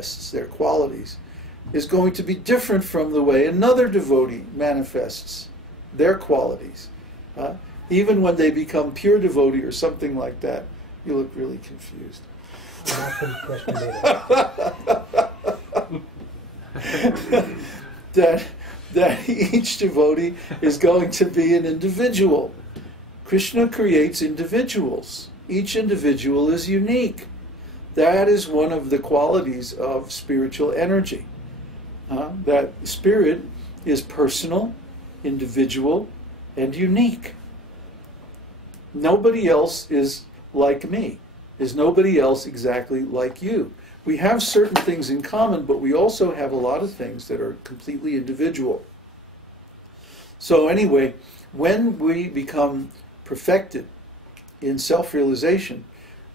manifests their qualities is going to be different from the way another devotee manifests their qualities. Even when they become pure devotee or something like that, you look really confused. that each devotee is going to be an individual. Kṛṣṇa creates individuals. Each individual is unique. That is one of the qualities of spiritual energy. That spirit is personal, individual, and unique. Nobody else is like me. There's nobody else exactly like you. We have certain things in common, but we also have a lot of things that are completely individual. So anyway, when we become perfected in self-realization,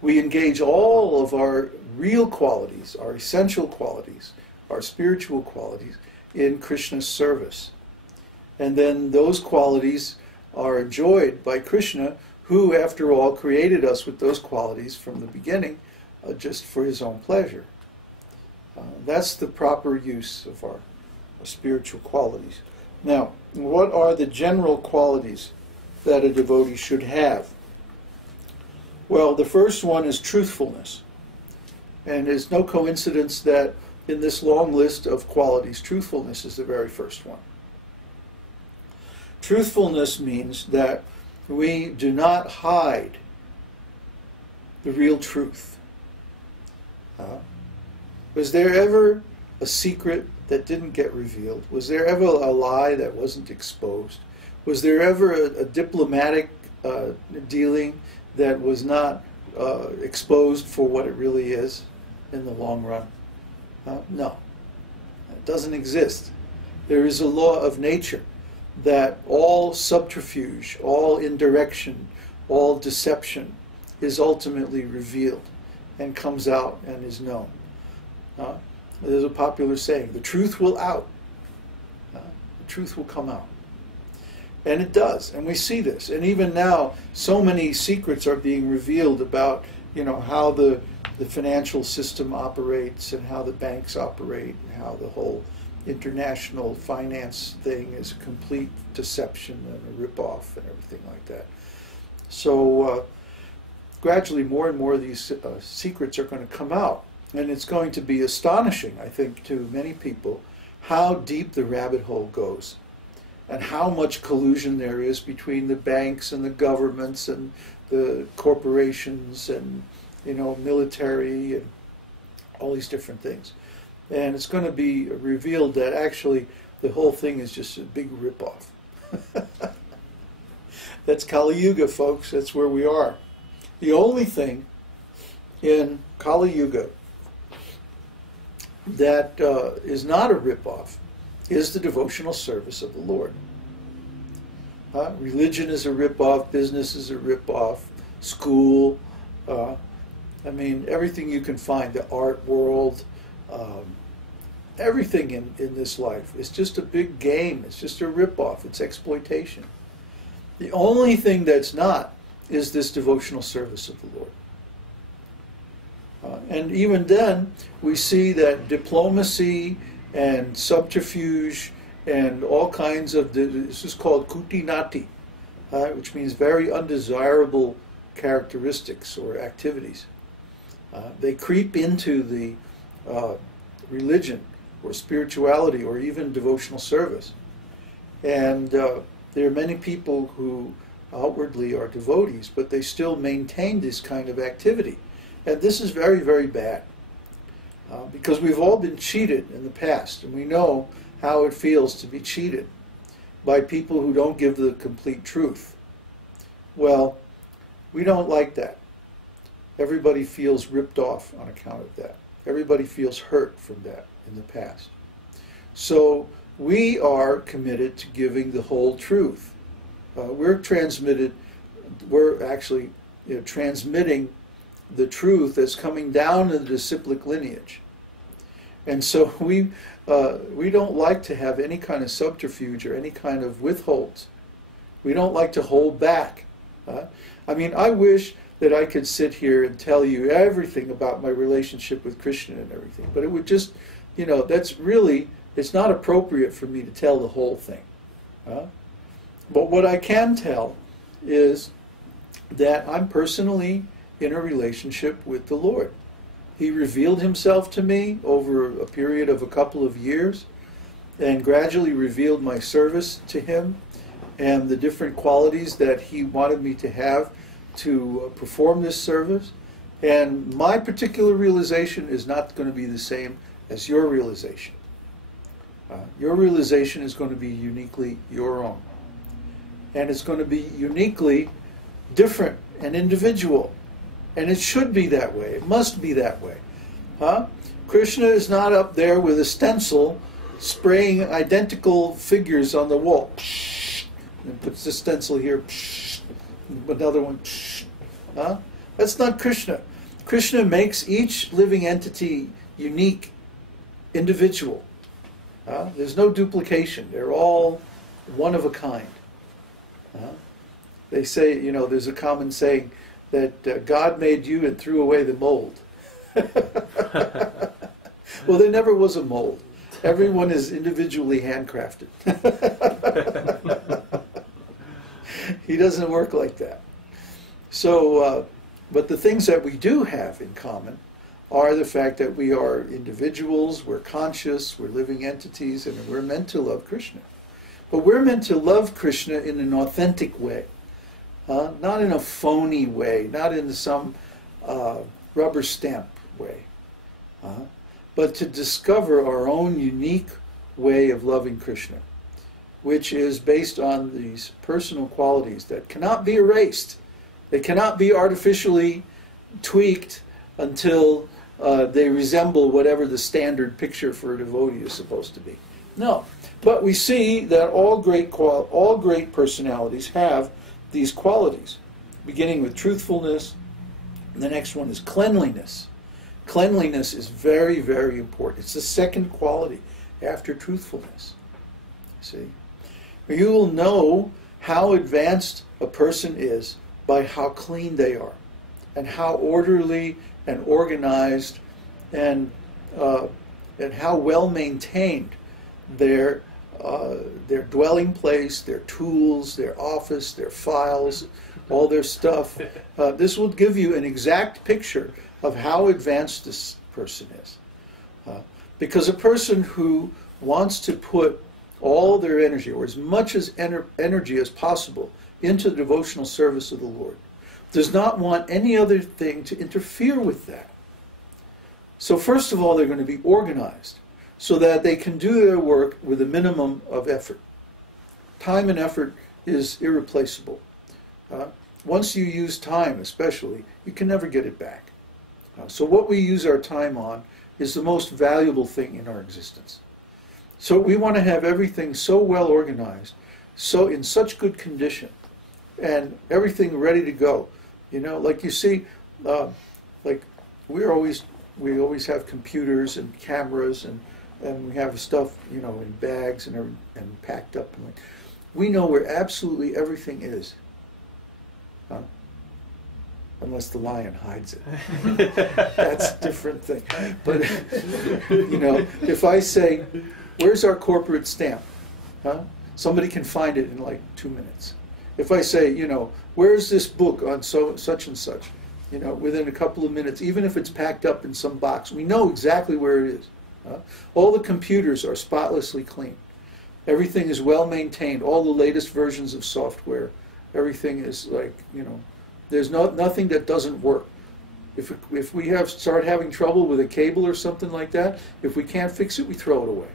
we engage all of our real qualities, our essential qualities, our spiritual qualities in Krishna's service. And then those qualities are enjoyed by Kṛṣṇa, who, after all, created us with those qualities from the beginning, just for his own pleasure. That's the proper use of our spiritual qualities. Now, what are the general qualities that a devotee should have? Well, the first one is truthfulness. And it's no coincidence that in this long list of qualities, truthfulness is the very first one. Truthfulness means that we do not hide the real truth. Was there ever a secret that didn't get revealed? Was there ever a lie that wasn't exposed? Was there ever a diplomatic dealing that was not exposed for what it really is in the long run? No. It doesn't exist. There is a law of nature that all subterfuge, all indirection, all deception is ultimately revealed and comes out and is known. There's a popular saying, the truth will out. The truth will come out. And it does, and we see this. And even now, so many secrets are being revealed about, how the financial system operates and how the banks operate and how the whole international finance thing is a complete deception and a rip-off and everything like that. So gradually more and more of these secrets are going to come out. And it's going to be astonishing, I think, to many people how deep the rabbit hole goes and how much collusion there is between the banks and the governments and the corporations and, military and all these different things. And it's going to be revealed that actually the whole thing is just a big rip-off. That's Kali Yuga, folks. That's where we are. The only thing in Kali Yuga that is not a rip-off is the devotional service of the Lord. Religion is a rip-off, business is a rip-off, school, everything you can find, the art world, everything in this life is just a big game. It's just a rip-off. It's exploitation. The only thing that's not is this devotional service of the Lord. And even then, we see that diplomacy and subterfuge and all kinds of, this is called kutinati, which means very undesirable characteristics or activities. They creep into the religion or spirituality or even devotional service. And there are many people who outwardly are devotees, but they still maintain this kind of activity. And this is very, very bad. Because we've all been cheated in the past, and we know how it feels to be cheated by people who don't give the complete truth. Well, we don't like that. Everybody feels ripped off on account of that. Everybody feels hurt from that in the past. So we are committed to giving the whole truth. We're actually transmitting the truth that's coming down in the disciplic lineage. And so we don't like to have any kind of subterfuge or any kind of withholds. We don't like to hold back. I wish that I could sit here and tell you everything about my relationship with Kṛṣṇa and everything. But it would just, that's really, it's not appropriate for me to tell the whole thing. But what I can tell is that I'm personally in a relationship with the Lord. He revealed himself to me over a period of a couple of years and gradually revealed my service to him and the different qualities that he wanted me to have to perform this service. And my particular realization is not going to be the same as your realization. Your realization is going to be uniquely your own. And it's going to be uniquely different and individual. And it should be that way. It must be that way. Kṛṣṇa is not up there with a stencil spraying identical figures on the wall. And puts the stencil here. Another one. That's not Kṛṣṇa. Kṛṣṇa makes each living entity unique, individual. There's no duplication. They're all one of a kind. They say, there's a common saying that God made you and threw away the mold. Well, there never was a mold. Everyone is individually handcrafted. He doesn't work like that. So, but the things that we do have in common are the fact that we are individuals, we're conscious, we're living entities, and we're meant to love Kṛṣṇa. But we're meant to love Kṛṣṇa in an authentic way. Not in a phony way, not in some rubber stamp way. But to discover our own unique way of loving Kṛṣṇa, which is based on these personal qualities that cannot be erased. They cannot be artificially tweaked until they resemble whatever the standard picture for a devotee is supposed to be. No, but we see that all great personalities have these qualities, beginning with truthfulness. And the next one is cleanliness. Cleanliness is very, very important. It's the second quality after truthfulness. See? You will know how advanced a person is by how clean they are, and how orderly and organized and how well maintained their dwelling place, their tools, their office, their files, all their stuff. This will give you an exact picture of how advanced this person is. Because a person who wants to put all their energy, or as much as energy as possible, into the devotional service of the Lord, does not want any other thing to interfere with that. So first of all, they're going to be organized so that they can do their work with a minimum of effort. Time and effort is irreplaceable. Once you use time, especially, you can never get it back. So what we use our time on is the most valuable thing in our existence. So we want to have everything so well organized, so in such good condition, and everything ready to go. Like you see, like we always have computers and cameras and we have stuff, in bags and packed up. And we know where absolutely everything is. Unless the lion hides it. That's a different thing. But, if I say, where's our corporate stamp? Somebody can find it in like 2 minutes. If I say, where's this book on such and such? Within a couple of minutes, even if it's packed up in some box, we know exactly where it is. All the computers are spotlessly clean. Everything is well maintained. All the latest versions of software, everything is like, there's nothing that doesn't work. If we start having trouble with a cable or something like that, if we can't fix it, we throw it away.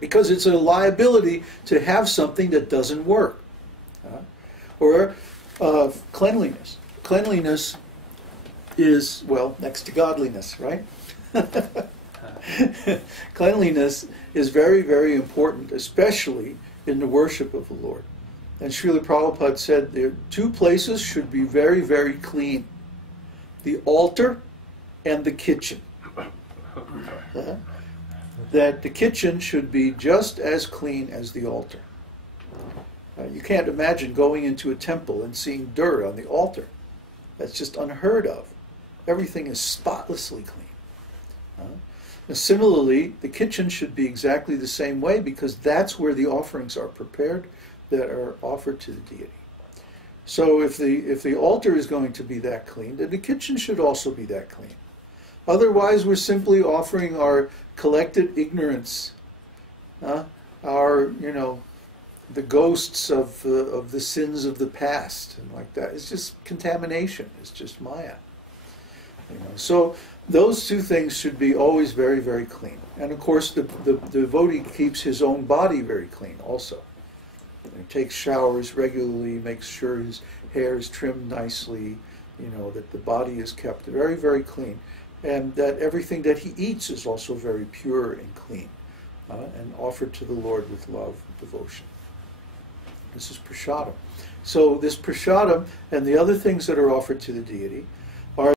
Because it's a liability to have something that doesn't work. Or cleanliness. Cleanliness is, next to godliness, right? Cleanliness is very, very important, especially in the worship of the Lord. And Śrīla Prabhupada said there two places should be very, very clean. The altar and the kitchen. That the kitchen should be just as clean as the altar. You can't imagine going into a temple and seeing dirt on the altar. That's just unheard of. Everything is spotlessly clean. And similarly, the kitchen should be exactly the same way, because that's where the offerings are prepared that are offered to the deity. So if the altar is going to be that clean, then the kitchen should also be that clean. Otherwise, we're simply offering our collected ignorance, our, the ghosts of the sins of the past, and like that. It's just contamination. It's just Maya. So those two things should be always very, very clean. And of course, the devotee keeps his own body very clean also. He takes showers regularly, makes sure his hair is trimmed nicely, that the body is kept very, very clean, and that everything that he eats is also very pure and clean, and offered to the Lord with love and devotion. This is prasadam. So this prasadam and the other things that are offered to the deity